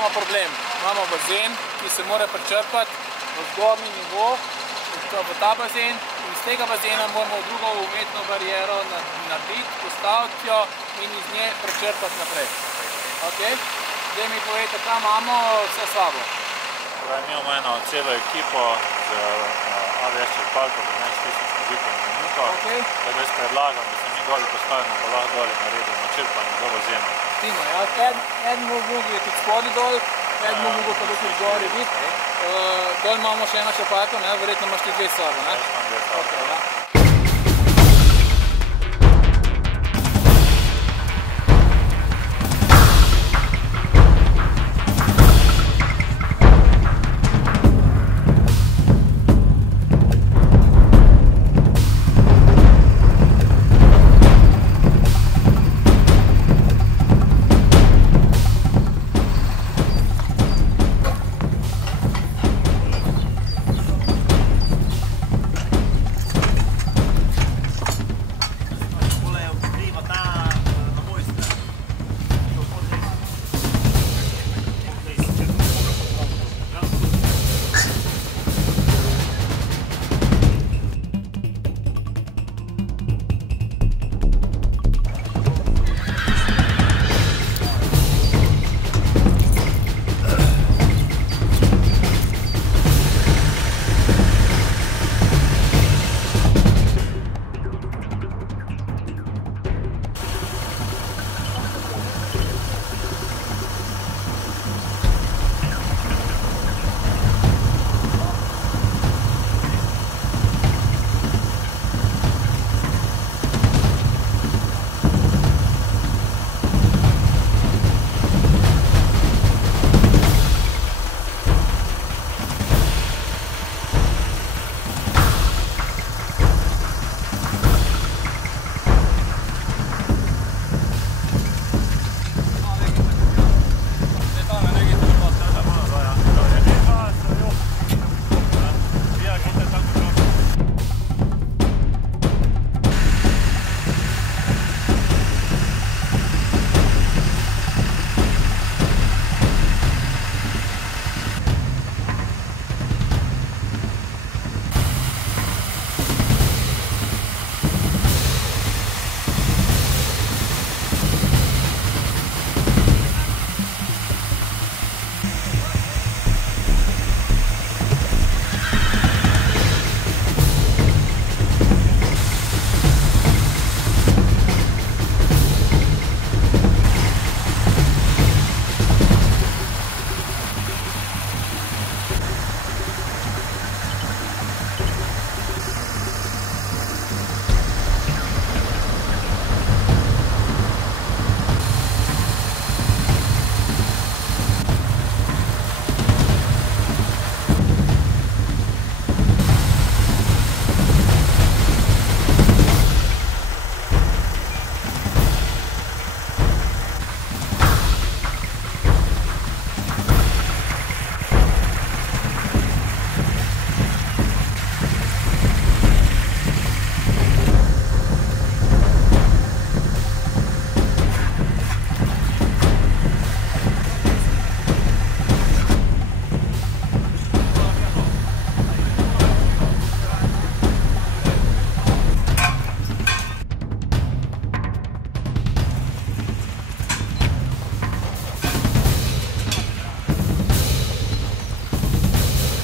imamo problem. Imamo bazen, ki se mora prečrpati v zgornji nivo, v ta bazen, in iz tega bazena moramo drugo umetno bariero narediti, postaviti jo in iz nje prečrpati naprej. Ok? Zdaj mi povejte, kaj imamo vse sabo. Mi imamo eno celo ekipo z AVS črpalko 15.000 kubikov na minuto. Tako da jaz predlagam, da se mi doli postavimo, pa lahko doli naredimo črpanje do bazena. Fino, ja. Eden mogo je tudi spodaj dol, eden mogo pa tudi zgori biti. Dol imamo še eno črpalko, verjetno imaš ti dve s sabo, ne? Jaz imam dve s sabo.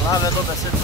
Hvala, dobro, da se